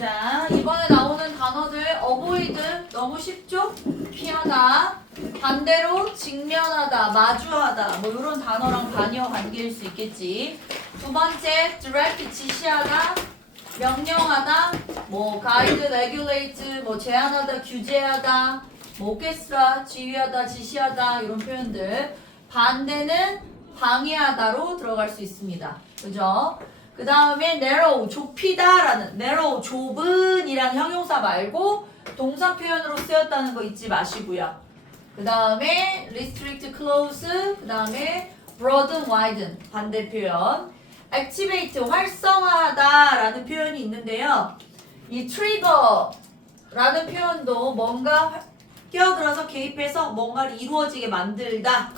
자, 이번에 나오는 단어들 avoid 너무 쉽죠? 피하다, 반대로 직면하다, 마주하다 뭐 이런 단어랑 관여 관계일 수 있겠지. 두 번째 direct 지시하다, 명령하다, 뭐 guide, regulate, 뭐 제한하다, 규제하다, 뭐 orchestra, 지휘하다, 지시하다 이런 표현들. 반대는 방해하다로 들어갈 수 있습니다. 그죠? 그 다음에 narrow, 좁히다라는 narrow, 좁은이라는 형용사 말고 동사 표현으로 쓰였다는 거 잊지 마시고요. 그 다음에 restrict, close, 그 다음에 broaden, widen 반대 표현. activate, 활성화하다라는 표현이 있는데요. 이 trigger라는 표현도 뭔가 끼어들어서 개입해서 뭔가를 이루어지게 만들다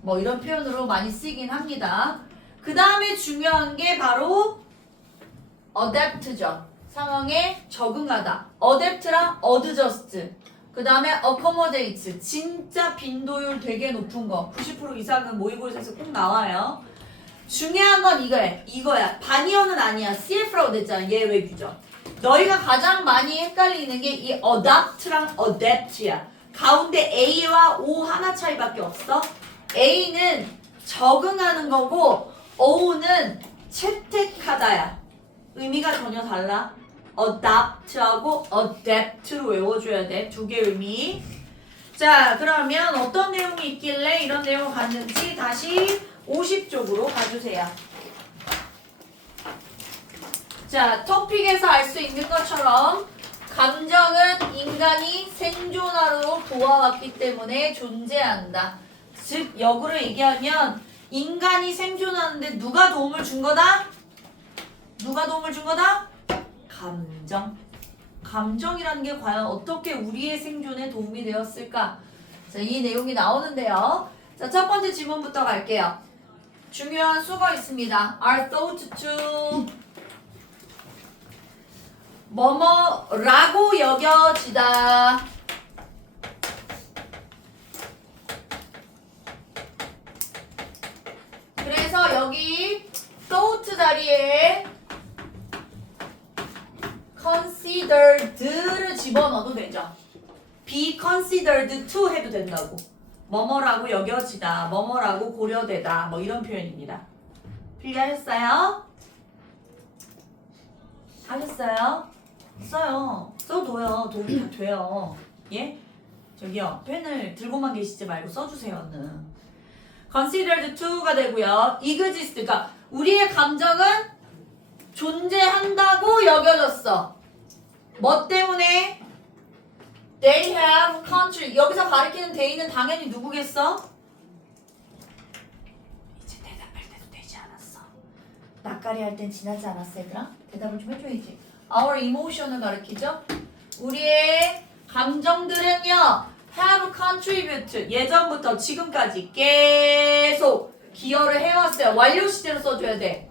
뭐 이런 표현으로 많이 쓰이긴 합니다. 그 다음에 중요한 게 바로 adapt죠. 상황에 적응하다. adapt랑 adjust. 그 다음에 accommodate. 진짜 빈도율 되게 높은 거. 90% 이상은 모의고사에서 꼭 나와요. 중요한 건 이거야. 반이어는 아니야. CF라고 됐잖아. 예외 규정. 너희가 가장 많이 헷갈리는 게 이 adapt랑 adapt야. 가운데 A와 O 하나 차이밖에 없어. A는 적응하는 거고 O는 채택하다야. 의미가 전혀 달라. adapt하고 adapt로 외워줘야 돼. 두 개 의미. 자, 그러면 어떤 내용이 있길래 이런 내용을 갔는지 다시 50쪽으로 가주세요. 자, 토픽에서 알 수 있는 것처럼 감정은 인간이 생존하도록 도와왔기 때문에 존재한다. 즉, 역으로 얘기하면 인간이 생존하는데 누가 도움을 준 거다? 누가 도움을 준 거다? 감정. 감정이라는 게 과연 어떻게 우리의 생존에 도움이 되었을까? 자, 이 내용이 나오는데요. 자, 첫 번째 질문부터 갈게요. 중요한 수가 있습니다. are thought to 뭐뭐라고 여겨지다. 그래서 여기 thought 자리에 considered를 집어넣어도 되죠. be considered to 해도 된다고. 뭐뭐라고 여겨지다, 뭐뭐라고 고려되다, 뭐 이런 표현입니다. 필기하셨어요? 하셨어요? 써요. 써둬요. 도움이 다 돼요. 예? 저기요. 펜을 들고만 계시지 말고 써주세요. 얼른. considered to가 되고요. exist, 그러니까 우리의 감정은 존재한다고 여겨졌어. 뭐 때문에? They have country. 여기서 가리키는 they는 당연히 누구겠어? 이제 대답할 때도 되지 않았어. 낯가리 할 땐 지나지 않았어, 얘들아? 대답을 좀 해줘야지. Our emotion을 가리키죠? 우리의 감정들은요, have contributed. 예전부터 지금까지 계속 기여를 해왔어요. 완료 시제로 써줘야 돼.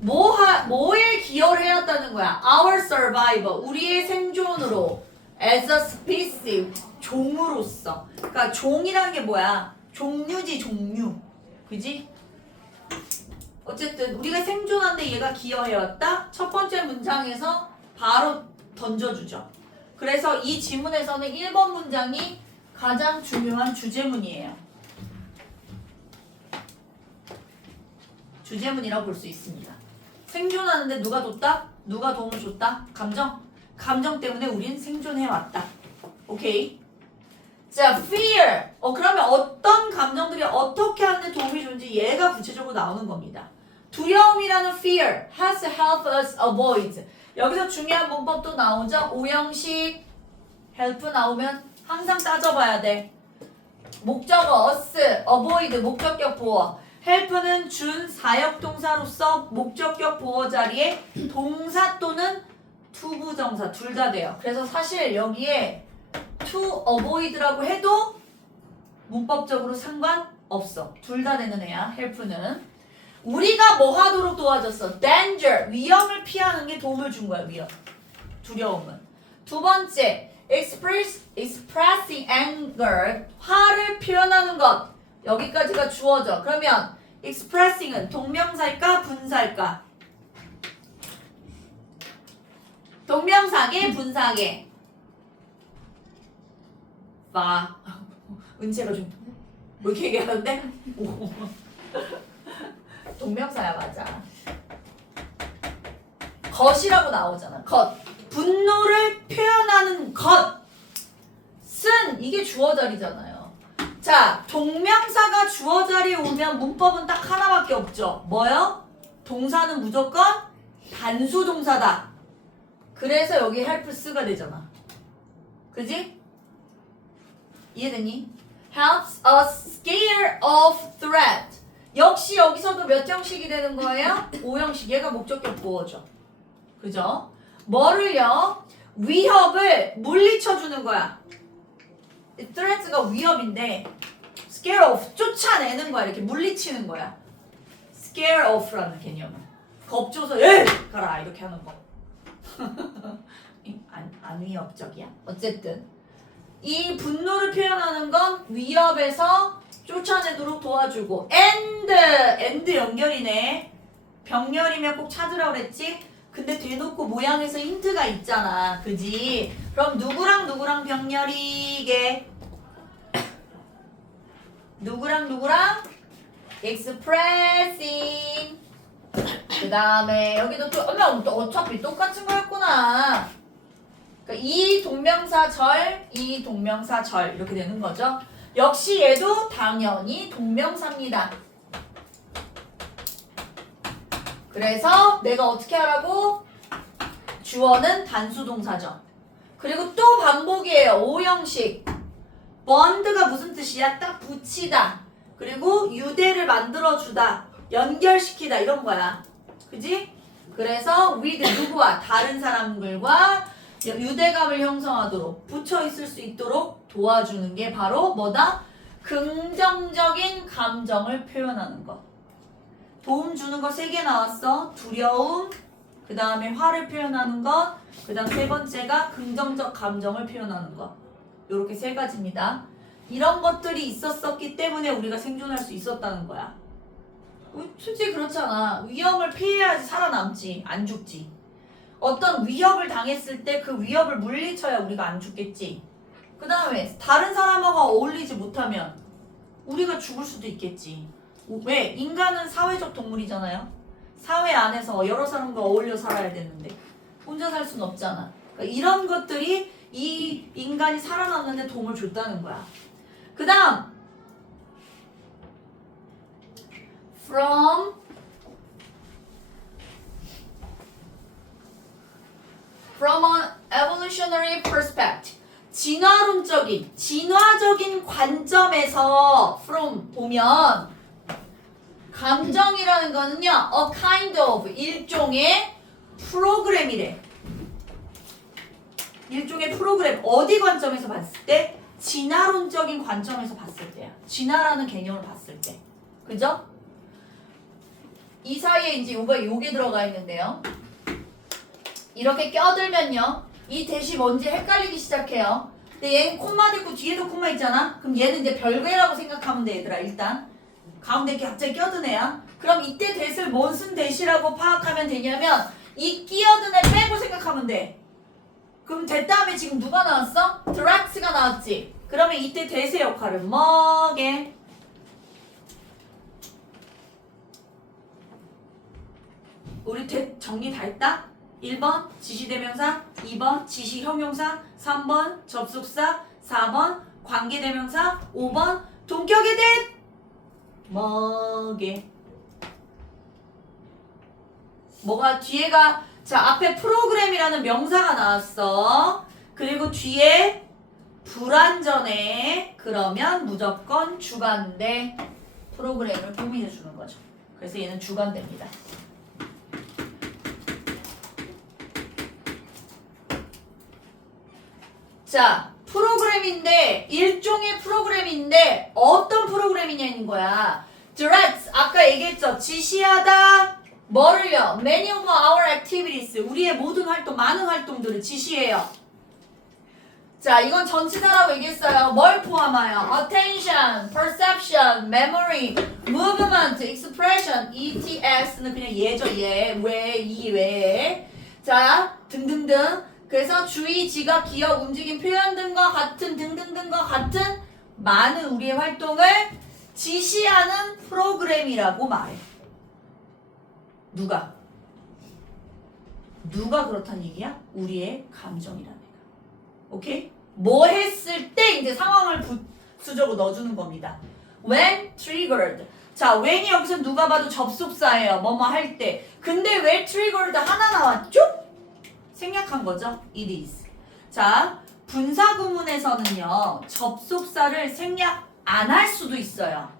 뭐에 기여를 해왔다는 거야? Our survival. 우리의 생존으로. As a species. 종으로서. 그러니까 종이라는 게 뭐야? 종류지, 종류. 그지? 어쨌든 우리가 생존하는데 얘가 기여해왔다. 첫 번째 문장에서 바로 던져주죠. 그래서 이 지문에서는 1번 문장이 가장 중요한 주제문이에요. 주제문이라고 볼 수 있습니다. 생존하는데 누가 뒀다? 누가 도움을 줬다? 감정? 감정 때문에 우린 생존해왔다. 오케이? 자, fear. 그러면 어떤 감정들이 어떻게 하는데 도움이 주는지 얘가 구체적으로 나오는 겁니다. 두려움이라는 fear has helped us avoid. 여기서 중요한 문법도 나오죠. 오형식 help 나오면 항상 따져봐야 돼. 목적어 us, avoid 목적격 보어. help는 준 사역동사로서 목적격 보어 자리에 동사 또는 투부정사 둘 다 돼요. 그래서 사실 여기에 to avoid라고 해도 문법적으로 상관없어. 둘 다 되는 애야. help는. 우리가 뭐 하도록 도와줬어? danger, 위험을 피하는 게 도움을 준 거야. 위험. 두려움은. 두 번째, expressing anger, 화를 표현하는 것. 여기까지가 주어져. 그러면 expressing은 동명사일까? 분사일까? 동명사계, 분사계. 은채가 좀 뭐 이렇게 얘기하는데? 동명사야 맞아. 것이라고 나오잖아. 것. 분노를 표현하는 것은 이게 주어 자리잖아요. 자, 동명사가 주어 자리에 오면 문법은 딱 하나밖에 없죠. 뭐요? 동사는 무조건 단수 동사다. 그래서 여기 helps가 되잖아. 그지? 이해되니? helps us scare off threat. 역시 여기서도 몇 형식이 되는 거예요? 5형식. 얘가 목적격 보어죠. 그죠? 뭐를요? 위협을 물리쳐주는 거야. threat가 위협인데 scare off, 쫓아내는 거야. 이렇게 물리치는 거야. scare off라는 개념은 겁줘서 에 가라 이렇게 하는 거. 안 위협적이야? 어쨌든 이 분노를 표현하는 건 위협에서 쫓아내도록 도와주고 and 연결이네. 병렬이면 꼭 찾으라고 그랬지? 근데 대놓고 모양에서 힌트가 있잖아. 그지? 그럼 누구랑 병렬이게? 누구랑 expressing. 그 다음에 여기도 또 어차피 똑같은 거였구나. 그러니까 이 동명사절, 이 동명사절 이렇게 되는 거죠. 역시 얘도 당연히 동명사입니다. 그래서 내가 어떻게 하라고? 주어는 단수동사죠. 그리고 또 반복이에요. 5형식. bond가 무슨 뜻이야? 딱 붙이다. 그리고 유대를 만들어주다. 연결시키다 이런 거야. 그지? 그래서 with 누구와? 다른 사람들과 유대감을 형성하도록 붙여 있을 수 있도록 도와주는 게 바로 뭐다? 긍정적인 감정을 표현하는 것. 도움 주는 거 3개 나왔어. 두려움, 그 다음에 화를 표현하는 것, 그 다음 3번째가 긍정적 감정을 표현하는 것. 요렇게 3가지입니다. 이런 것들이 있었기 때문에 우리가 생존할 수 있었다는 거야. 솔직히 그렇잖아. 위험을 피해야지 살아남지, 안 죽지. 어떤 위협을 당했을 때 그 위협을 물리쳐야 우리가 안 죽겠지. 그 다음에 다른 사람하고 어울리지 못하면 우리가 죽을 수도 있겠지. 왜? 인간은 사회적 동물이잖아요. 사회 안에서 여러 사람과 어울려 살아야 되는데 혼자 살 수는 없잖아. 그러니까 이런 것들이 이 인간이 살아남는 데 도움을 줬다는 거야. 그 다음 From an evolutionary perspective. 진화적인 관점에서 from 보면 감정이라는 거는요, a kind of, 일종의 프로그램이래. 일종의 프로그램. 어디 관점에서 봤을 때? 진화론적인 관점에서 봤을 때야. 진화라는 개념을 봤을 때. 그죠? 이 사이에 이제 요게 들어가 있는데요. 이렇게 껴들면요. 이 대시 뭔지 헷갈리기 시작해요. 근데 얘는 콤마도 있고 뒤에도 콤마 있잖아. 그럼 얘는 이제 별개라고 생각하면 돼, 얘들아. 일단 가운데 이렇게 갑자기 껴든 애야. 그럼 이때 대시를 무슨 대시라고 파악하면 되냐면 이 끼어든 애 빼고 생각하면 돼. 그럼 대 다음에 지금 누가 나왔어? direct가 나왔지. 그러면 이때 대세 역할은 뭐게? 우리 정리 다 했다? 1번 지시대명사, 2번 지시형용사, 3번 접속사, 4번 관계대명사, 5번 동격의 대 뭐게? 뭐가 뒤에가 자 앞에 프로그램이라는 명사가 나왔어. 그리고 뒤에 불완전해. 그러면 무조건 주관대 프로그램을 고민해 주는 거죠. 그래서 얘는 주관대입니다. 자, 프로그램인데 일종의 프로그램인데 어떤 프로그램이냐는 거야. direct 아까 얘기했죠. 지시하다. 뭐를요? Many of our activities 우리의 모든 활동, 많은 활동들을 지시해요. 자, 이건 전치사라고 얘기했어요. 뭘 포함하여? Attention, perception, memory, movement, expression, ETX는 그냥 예죠, 예. 왜, 이, 왜. 자, 자, 등등등. 그래서 주의, 지각, 기억, 움직임, 표현 등과 같은 등등등과 같은 많은 우리의 활동을 지시하는 프로그램이라고 말해. 누가 그렇다는 얘기야? 우리의 감정이라는 얘기야. 오케이? 뭐 했을 때 이제 상황을 부수적으로 넣어주는 겁니다. When triggered. 자, when이 여기서 누가 봐도 접속사예요. 뭐뭐 할 때. 근데 왜 triggered 하나 나왔죠? 생략한 거죠. It is. 자, 분사구문에서는요. 접속사를 생략 안 할 수도 있어요.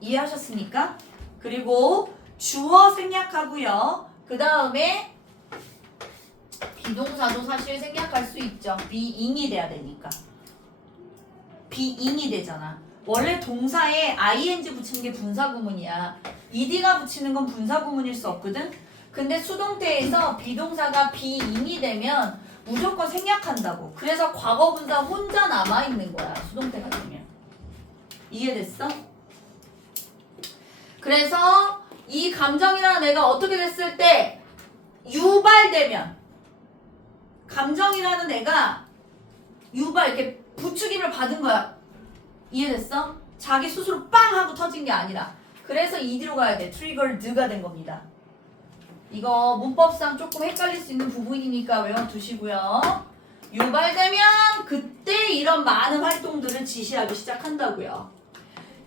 이해하셨습니까? 그리고 주어 생략하고요. 그 다음에 비동사도 사실 생략할 수 있죠. being이 돼야 되니까. being이 되잖아. 원래 동사에 ing 붙이는 게 분사구문이야. ed가 붙이는 건 분사구문일 수 없거든. 근데 수동태에서 비동사가 being이 되면 무조건 생략한다고. 그래서 과거분사 혼자 남아있는 거야. 수동태 같으면. 이해됐어? 그래서 이 감정이라는 애가 어떻게 됐을 때 유발되면 감정이라는 애가 이렇게 부추김을 받은 거야. 이해됐어? 자기 스스로 빵 하고 터진 게 아니라. 그래서 이디로 가야 돼. triggered가 된 겁니다. 이거 문법상 조금 헷갈릴 수 있는 부분이니까 외워두시고요. 유발되면 그때 이런 많은 활동들을 지시하기 시작한다고요.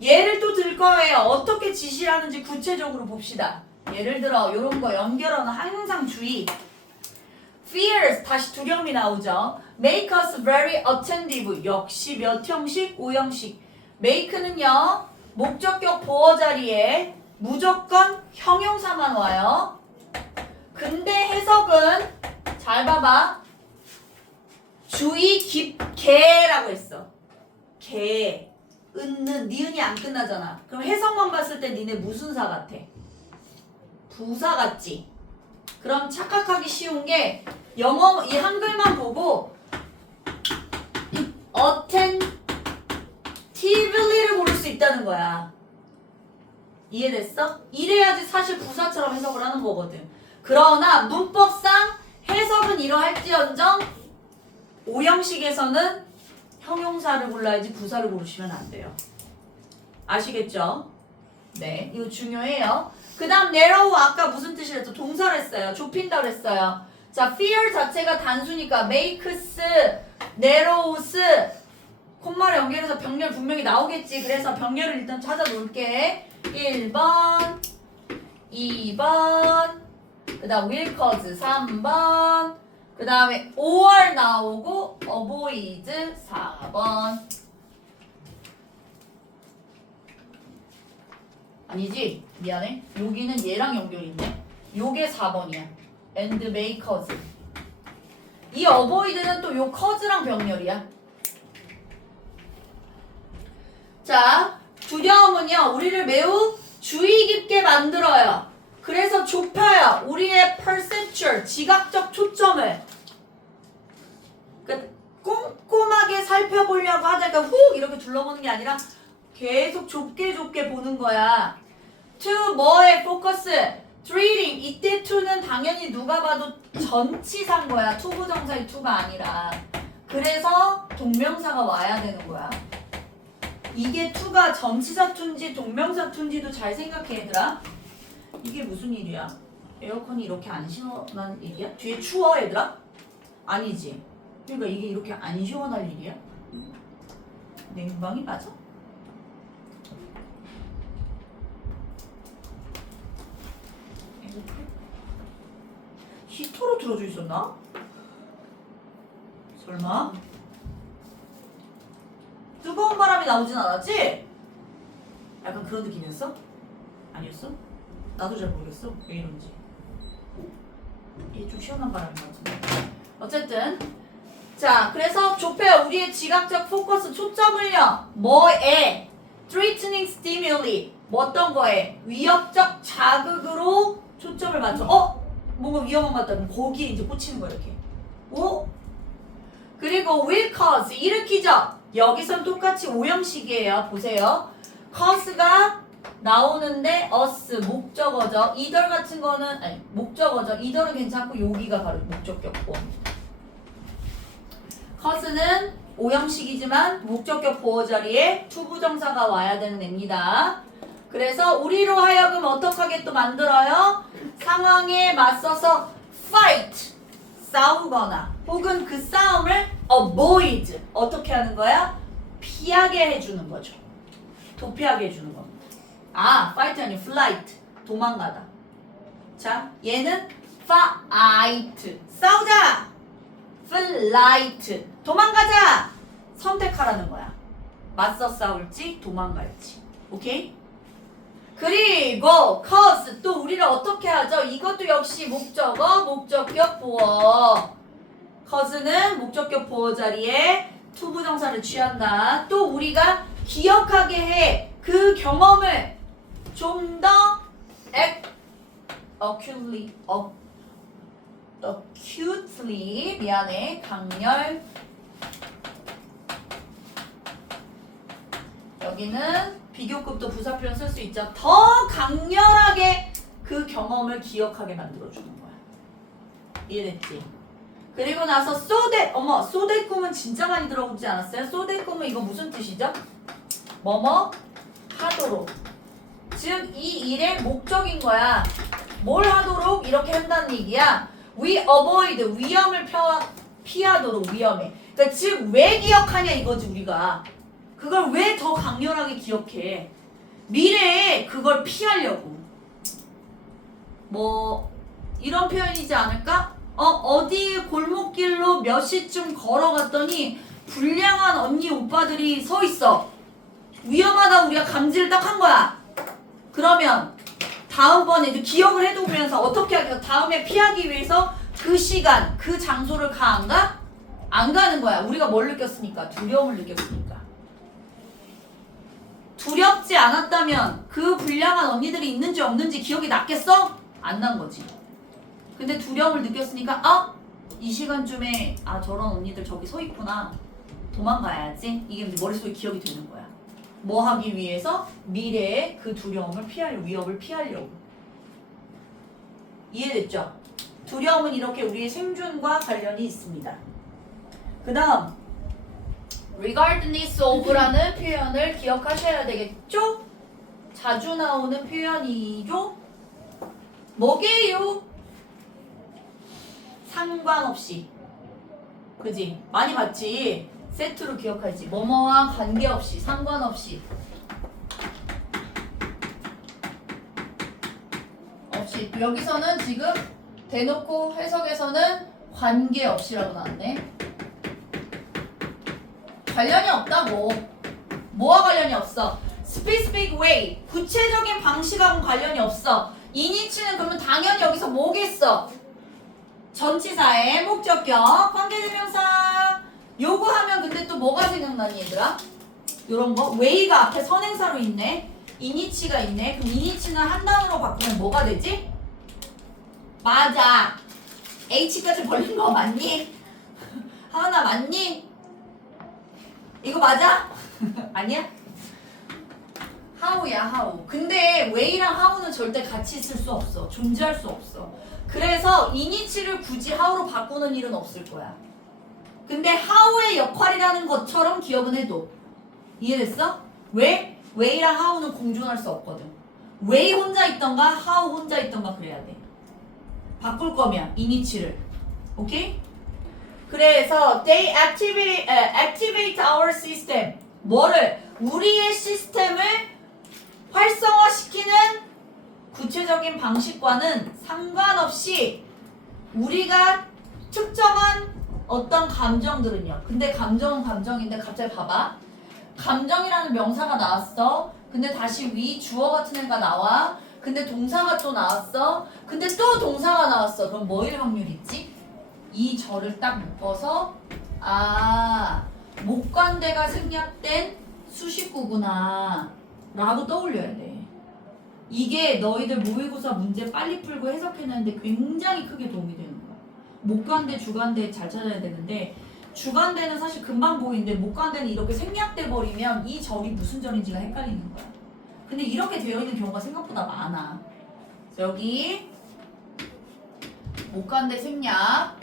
예를 또 들 거예요. 어떻게 지시하는지 구체적으로 봅시다. 예를 들어 이런 거 연결어는 항상 주의. Fears 다시 두려움이 나오죠. Make us very attentive. 역시 몇 형식? 5형식. make는요. 목적격 보어 자리에 무조건 형용사만 와요. 근데 해석은 잘 봐봐. 주의 깊게라고 했어. 개, 은는, 니은이 안 끝나잖아. 그럼 해석만 봤을 때 니네 무슨 사 같아? 부사 같지? 그럼 착각하기 쉬운 게 영어 이 한글만 보고 attentively를 고를 수 있다는 거야. 이해됐어? 이래야지 사실 부사처럼 해석을 하는 거거든. 그러나 문법상 해석은 이러할지언정 5형식에서는 형용사를 골라야지 부사를 고르시면 안 돼요. 아시겠죠? 네, 이거 중요해요. 그 다음 narrow 아까 무슨 뜻이랬죠? 동사를 했어요. 좁힌다 그랬어요. 자, fear 자체가 단수니까 makes, narrows 콤마를 연결해서 병렬 분명히 나오겠지. 그래서 병렬을 일단 찾아 놓을게. 1번 2번 그 다음 will cause 3번 그 다음에 or 나오고 avoid 4번. 아니지? 미안해. 여기는 얘랑 연결이 있네. 요게 4번이야. and may cause. 이 avoid는 또 요 cause랑 병렬이야. 자, 두려움은요. 우리를 매우 주의 깊게 만들어요. 그래서 좁혀요. 우리의 perceptual, 지각적 초점을. 그러니까 꼼꼼하게 살펴보려고 하다가 훅 이렇게 둘러보는 게 아니라 계속 좁게 보는 거야. to 뭐에 focus? treating. 이때 to는 당연히 누가 봐도 전치사인 거야. 투부정사의 to가 아니라. 그래서 동명사가 와야 되는 거야. 이게 to가 전치사 to인지 동명사 to인지도 잘 생각해 얘들아. 이게 무슨 일이야? 에어컨이 이렇게 안 시원한 일이야? 뒤에 추워 얘들아? 아니지. 그러니까 이게 이렇게 안 시원할 일이야? 냉방이 맞아? 히터로 틀어져 있었나? 설마? 뜨거운 바람이 나오진 않았지? 약간 그런 느낌이었어? 아니었어? 나도 잘 모르겠어. 왜 이런지. 이게 좀 시원한 바람인 것 같은데. 어쨌든 자, 그래서 좁혀요. 우리의 지각적 포커스 초점을요. 뭐에? threatening stimuli. 뭐 어떤 거에? 위협적 자극으로 초점을 맞춰. 뭔가 위험한 것 같다. 그럼 거기에 이제 꽂히는 거야 이렇게. 오? 그리고 will cause. 일으키죠. 여기선 똑같이 오형식이에요. 보세요. cause가 나오는데 us 목적어죠. either 같은 거는 아니 목적어죠. either는 괜찮고 여기가 바로 목적격 보어. cause는 오형식이지만 목적격 보어 자리에 투부정사가 와야 되는 애입니다. 그래서 우리로 하여금 어떻게 또 만들어요? 상황에 맞서서 fight 싸우거나 혹은 그 싸움을 avoid 어떻게 하는 거야? 피하게 해주는 거죠. 도피하게 해주는 겁니다. 아, fight 아니 flight 도망가다. 자, 얘는 fight 싸우자. flight 도망가자. 선택하라는 거야. 맞서 싸울지 도망갈지. 오케이? 그리고 cause 또 우리를 어떻게 하죠? 이것도 역시 목적어, 목적격 보어. cause는 목적격 보어 자리에 투부정사를 취한다. 또 우리가 기억하게 해. 그 경험을 좀 더 acutely 미안해 강렬 여기는 비교급도 부사 표현 쓸 수 있죠. 더 강렬하게 그 경험을 기억하게 만들어주는 거야. 이해됐지? 그리고 나서 so that 어머 so that 꿈은 진짜 많이 들어보지 않았어요? so that 꿈은 이거 무슨 뜻이죠? 뭐뭐 하도록. 즉 이 일의 목적인 거야. 뭘 하도록 이렇게 한다는 얘기야. We avoid 위험을 피하도록 위험해. 그러니까 즉 왜 기억하냐 이거지 우리가. 그걸 왜 더 강렬하게 기억해? 미래에 그걸 피하려고. 뭐 이런 표현이지 않을까? 어디 골목길로 몇 시쯤 걸어갔더니 불량한 언니 오빠들이 서 있어. 위험하다 우리가 감지를 딱 한 거야. 그러면 다음번에 이제 기억을 해두면서 어떻게 하겠어? 다음에 피하기 위해서 그 시간, 그 장소를 가 안 가? 안 가는 거야. 우리가 뭘 느꼈으니까? 두려움을 느꼈으니까. 두렵지 않았다면 그 불량한 언니들이 있는지 없는지 기억이 났겠어? 안 난 거지. 근데 두려움을 느꼈으니까 이 시간쯤에 저런 언니들 저기 서 있구나. 도망가야지. 이게 머릿속에 기억이 되는 거야. 뭐 하기 위해서? 미래의 그 두려움을 위협을 피하려고. 이해됐죠? 두려움은 이렇게 우리의 생존과 관련이 있습니다. 그 다음 regardless of라는 표현을 기억하셔야 되겠죠? 자주 나오는 표현이죠? 뭐게요? 상관없이. 그지? 많이 봤지? 세트로 기억하지. 뭐뭐와 관계없이, 상관없이. 없이. 여기서는 지금 대놓고 해석에서는 관계없이라고 나왔네. 관련이 없다고. 뭐와 관련이 없어? specific way. 구체적인 방식하고는 관련이 없어. 이니치는 그러면 당연히 여기서 뭐겠어? 전치사의 목적격, 관계대명사. 요거 하면 근데 또 뭐가 생각나니 얘들아? 요런 거? way가 앞에 선행사로 있네. 이니치가 있네. 그럼 이니치는 한 단어로 바꾸면 뭐가 되지? 맞아. H까지 벌린 거 맞니? 하은아 맞니? 이거 맞아? 아니야? how야 how. 근데 way랑 how는 절대 같이 있을 수 없어. 존재할 수 없어. 그래서 이니치를 굳이 how로 바꾸는 일은 없을 거야. 근데 how의 역할이라는 것처럼 기억은 해도. 이해됐어? 왜? way랑 how는 공존할 수 없거든. way 혼자 있던가 how 혼자 있던가 그래야 돼. 바꿀 거면 이니치를. 오케이? 그래서 they activate our system. 뭐를? 우리의 시스템을 활성화시키는 구체적인 방식과는 상관없이 우리가 특정한 어떤 감정들은요. 근데 감정은 감정인데 갑자기 봐봐. 감정이라는 명사가 나왔어. 근데 다시 위 주어 같은 애가 나와. 근데 동사가 또 나왔어. 근데 또 동사가 나왔어. 그럼 뭐일 확률 있지? 이 절을 딱 묶어서 목관대가 생략된 수식구구나 라고 떠올려야 돼. 이게 너희들 모의고사 문제 빨리 풀고 해석해내는데 굉장히 크게 도움이 되는 거야. 목관대, 주관대 잘 찾아야 되는데 주관대는 사실 금방 보이는데 목관대는 이렇게 생략돼 버리면 이 절이 무슨 절인지가 헷갈리는 거야. 근데 이렇게 되어 있는 경우가 생각보다 많아. 그래서 여기 못 간대 생략.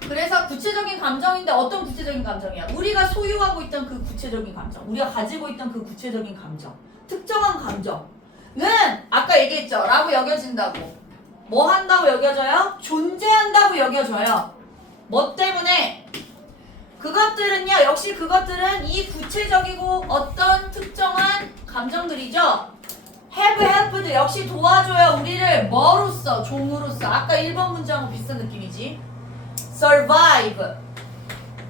그래서 구체적인 감정인데 어떤 구체적인 감정이야? 우리가 소유하고 있던 그 구체적인 감정, 우리가 가지고 있던 그 구체적인 감정, 특정한 감정은 아까 얘기했죠. 라고 여겨진다고. 뭐 한다고 여겨져요? 존재한다고 여겨져요. 뭐 때문에? 그것들은요, 역시 그것들은 이 구체적이고 어떤 특정한 감정들이죠. have helped 역시 도와줘요. 우리를 뭐로써? 종으로써. 아까 1번 문장하고 비슷한 느낌이지. survive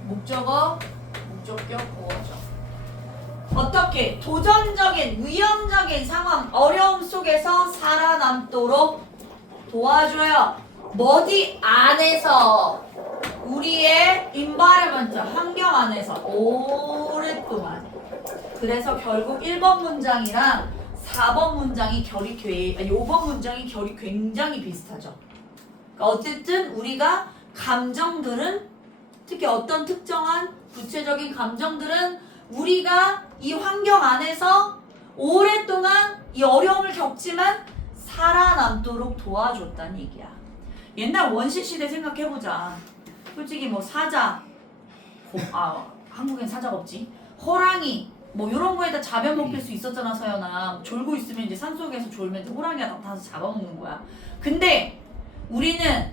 목적어, 목적격, 보어죠. 어떻게? 도전적인, 위험적인 상황, 어려움 속에서 살아남도록 도와줘요. 뭐디 안에서 우리의 environment, 환경 안에서 오랫동안. 그래서 결국 1번 문장이랑 4번 문장이 5번 문장이 결이 굉장히 비슷하죠. 그러니까 어쨌든 우리가 감정들은 특히 어떤 특정한 구체적인 감정들은 우리가 이 환경 안에서 오랫동안 이 어려움을 겪지만 살아남도록 도와줬다는 얘기야. 옛날 원시 시대 생각해보자. 솔직히 뭐 사자, 한국엔 사자가 없지. 호랑이 뭐 이런 거에다 잡아먹힐 수 있었잖아. 서연아. 졸고 있으면 이제 산속에서 졸면 호랑이가 나타나서 잡아먹는 거야. 근데 우리는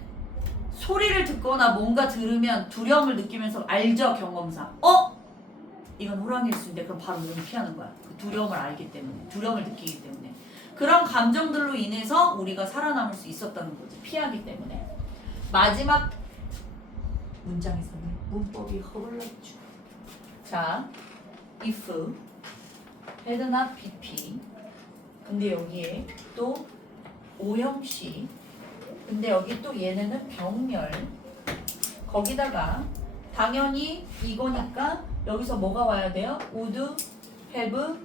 소리를 듣거나 뭔가 들으면 두려움을 느끼면서 알죠, 경험상. 이건 호랑이일 수 있는데 그럼 바로 몸을 피하는 거야. 그 두려움을 알기 때문에, 두려움을 느끼기 때문에. 그런 감정들로 인해서 우리가 살아남을 수 있었다는 거지. 피하기 때문에. 마지막 문장에서는 문법이 허블났죠. 자, if had not pp. 근데 여기에 또 오형식. 근데 여기 또 얘네는 병렬. 거기다가 당연히 이거니까 여기서 뭐가 와야 돼요? would, have,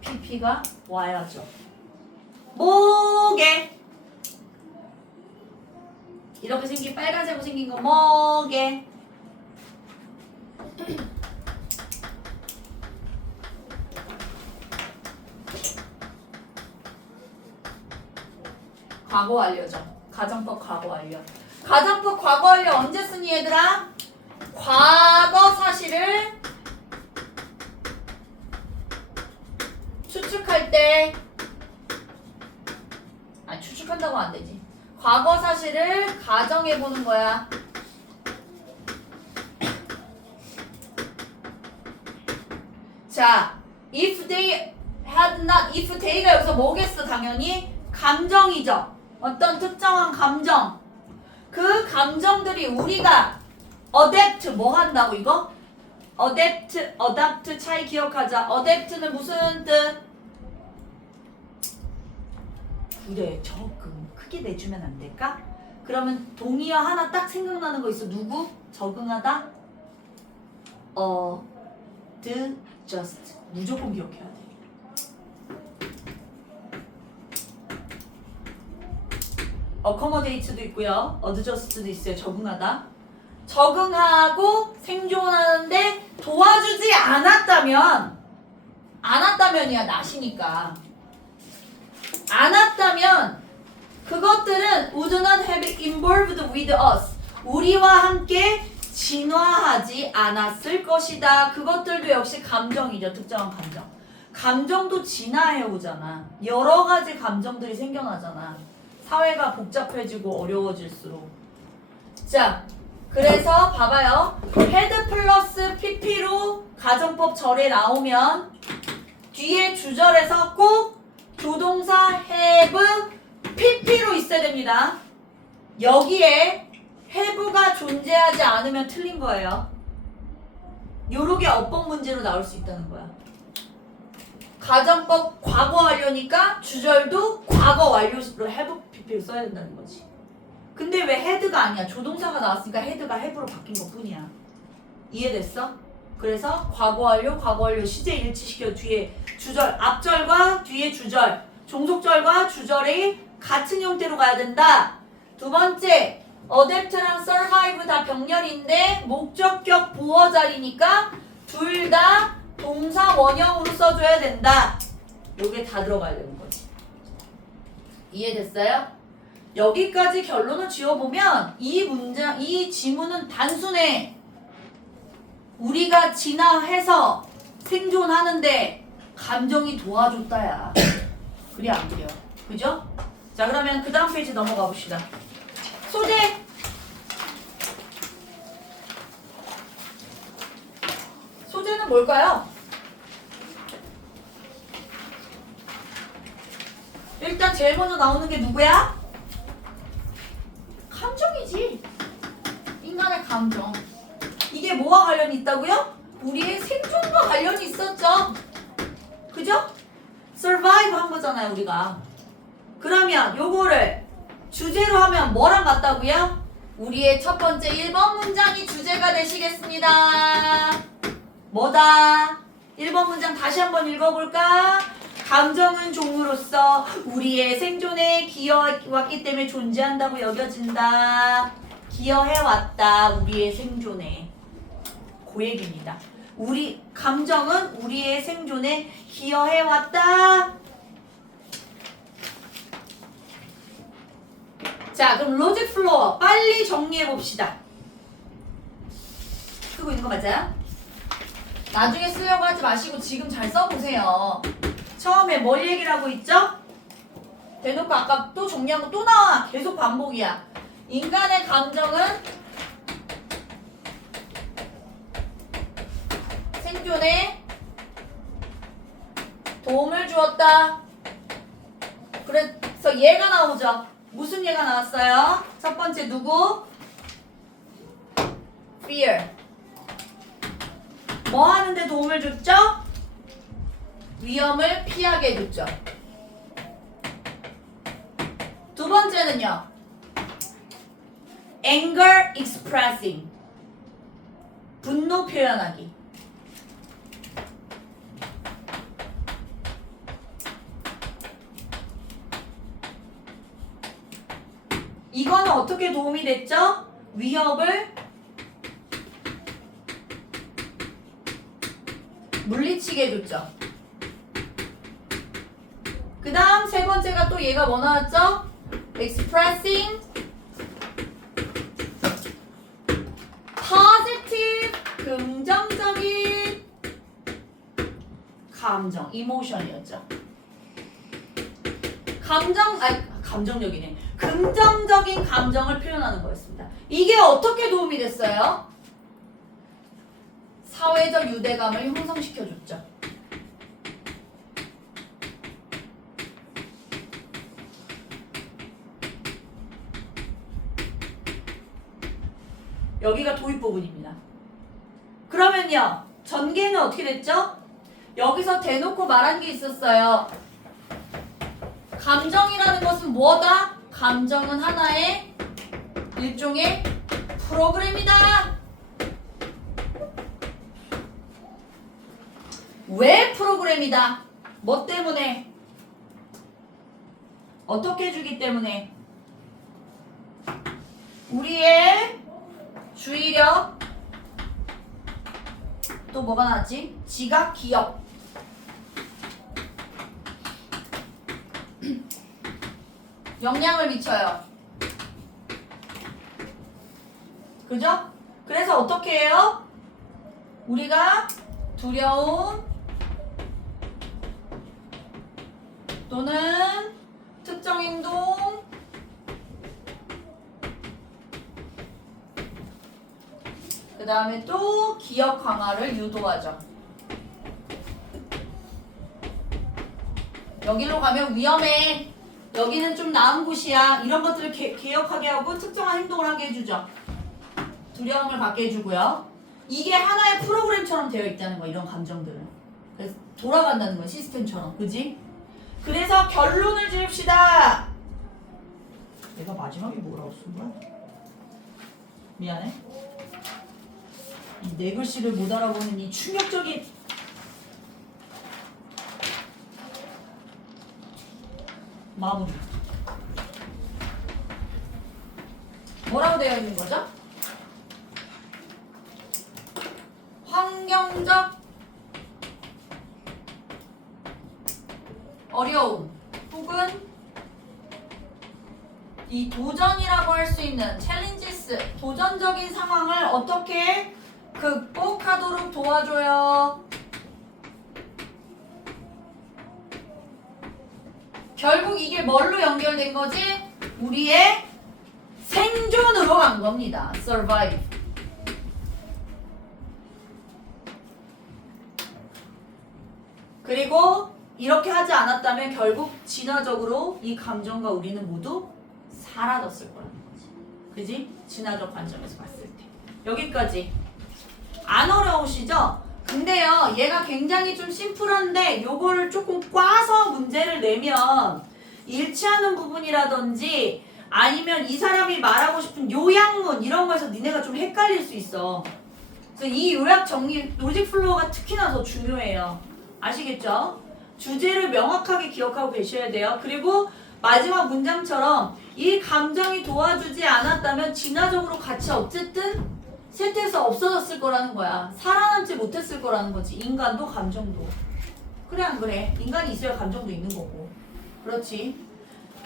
pp가 와야죠. 뭐게? 이렇게 생긴 빨간색으로 생긴 거 뭐게? 과거 완료죠. 가정법 과거 완료. 가정법 과거 완료 언제 쓰니 얘들아? 과거 사실을 추측할 때, 추측한다고 안 되지. 과거 사실을 가정해 보는 거야. 자, if they had not, if they가 여기서 뭐겠어? 당연히 감정이죠. 어떤 특정한 감정. 그 감정들이 우리가 adapt 뭐 한다고 이거? adapt 차이 기억하자. adapt는 무슨 뜻? 그래, 적응. 크게 내주면 안 될까? 그러면 동의어 하나 딱 생각나는 거 있어. 누구? 적응하다? adjust. 무조건 기억해야 돼. accommodate도 있고요. adjust도 있어요. 적응하다. 적응하고 생존하는데 도와주지 않았다면이야. 낫이니까. 않았다면 그것들은 would not have involved with us. 우리와 함께 진화하지 않았을 것이다. 그것들도 역시 감정이죠. 특정한 감정. 감정도 진화해 오잖아. 여러 가지 감정들이 생겨나잖아. 사회가 복잡해지고 어려워질수록. 자, 그래서 봐봐요. had 플러스 pp로 가정법 절에 나오면 뒤에 주절에서 꼭 조동사 have pp로 있어야 됩니다. 여기에 have가 존재하지 않으면 틀린 거예요. 요렇게 어법 문제로 나올 수 있다는 거야. 가정법 과거 완료니까 주절도 과거 완료로 have pp를 써야 된다는 거지. 근데 왜 had가 아니야? 조동사가 나왔으니까 had가 have로 바뀐 것 뿐이야. 이해됐어? 그래서 과거 완료 시제 일치시켜. 뒤에 주절, 앞절과 뒤에 주절, 종속절과 주절이 같은 형태로 가야 된다. 두 번째, adapt랑 survive 다 병렬인데 목적격 보어 자리니까 둘 다 동사 원형으로 써줘야 된다. 요게 다 들어가야 되는 거지. 이해됐어요? 여기까지 결론을 지어보면 이 문장, 이 지문은 단순해. 우리가 진화해서 생존하는데 감정이 도와줬다야. 그래 안 그래요? 그죠? 자, 그러면 그 다음 페이지 넘어가 봅시다. 소재. 소재는 뭘까요? 일단 제일 먼저 나오는 게 누구야? 감정이지. 인간의 감정. 이게 뭐와 관련이 있다고요? 우리의 생존과 관련이 있었죠. 그죠? survive 한 거잖아요, 우리가. 그러면 요거를 주제로 하면 뭐랑 같다고요? 우리의 첫 번째 1번 문장이 주제가 되시겠습니다. 뭐다? 1번 문장 다시 한번 읽어볼까? 감정은 종으로서 우리의 생존에 기여해왔기 때문에 존재한다고 여겨진다. 기여해왔다. 우리의 생존에. 그 얘기입니다. 우리 감정은 우리의 생존에 기여해왔다. 자, 그럼 로직 플로어 빨리 정리해봅시다. 쓰고 있는 거 맞아요? 나중에 쓰려고 하지 마시고 지금 잘 써보세요. 처음에 뭘 얘기를 하고 있죠? 대놓고 아까 또 정리한 거 또 나와. 계속 반복이야. 인간의 감정은 생존에 도움을 주었다. 그래서 얘가 나오죠. 무슨 얘가 나왔어요? 첫 번째 누구? fear. 뭐 하는데 도움을 줬죠? 위험을 피하게 해줬죠. 두 번째는요. anger expressing. 분노 표현하기. 이거는 어떻게 도움이 됐죠? 위협을 물리치게 해줬죠. 그 다음 세 번째가 또 얘가 뭐 나왔죠? expressing positive 긍정적인 감정, emotion이었죠. 감정적이네. 긍정적인 감정을 표현하는 거였습니다. 이게 어떻게 도움이 됐어요? 사회적 유대감을 형성시켜줬죠. 여기가 도입 부분입니다. 그러면요. 전개는 어떻게 됐죠? 여기서 대놓고 말한 게 있었어요. 감정이라는 것은 뭐다? 감정은 하나의 일종의 프로그램이다. 왜 프로그램이다? 뭐 때문에? 어떻게 해주기 때문에? 우리의 주의력, 또 뭐가 나왔지? 지각, 기억. 영향을 미쳐요. 그죠? 그래서 어떻게 해요? 우리가 두려움 또는 특정 행동 그 다음에 또 기억 강화를 유도하죠. 여기로 가면 위험해. 여기는 좀 나은 곳이야. 이런 것들을 기억하게 하고 특정한 행동을 하게 해주죠. 두려움을 받게 해주고요. 이게 하나의 프로그램처럼 되어 있다는 거, 이런 감정들은. 그래서 돌아간다는 거야, 시스템처럼. 그지? 그래서 결론을 지읍시다. 내가 마지막에 뭐라고 쓴 거야? 미안해. 이 네 글씨를 못 알아보는 이 충격적인 마무리. 뭐라고 되어 있는 거죠? 환경적 어려움 혹은 이 도전이라고 할 수 있는 챌린지스, 도전적인 상황을 어떻게 극복하도록 도와줘요. 결국 이게 뭘로 연결된 거지? 우리의 생존으로 간 겁니다. survive. 그리고 이렇게 하지 않았다면 결국 진화적으로 이 감정과 우리는 모두 사라졌을 거라는 거지. 그지? 진화적 관점에서 봤을 때. 여기까지. 안 어려우시죠? 근데요, 얘가 굉장히 좀 심플한데 요거를 조금 꽈서 문제를 내면 일치하는 부분이라든지 아니면 이 사람이 말하고 싶은 요약문 이런 거에서 니네가 좀 헷갈릴 수 있어. 그래서 이 요약 정리, 로직 플로어가 특히나 더 중요해요. 아시겠죠? 주제를 명확하게 기억하고 계셔야 돼요. 그리고 마지막 문장처럼 이 감정이 도와주지 않았다면 진화적으로 같이 어쨌든 셋에서 없어졌을 거라는 거야. 살아남지 못했을 거라는 거지. 인간도 감정도. 그래 안 그래? 인간이 있어야 감정도 있는 거고. 그렇지?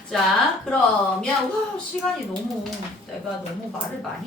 자, 그러면 와 시간이 너무 내가 너무 말을 많이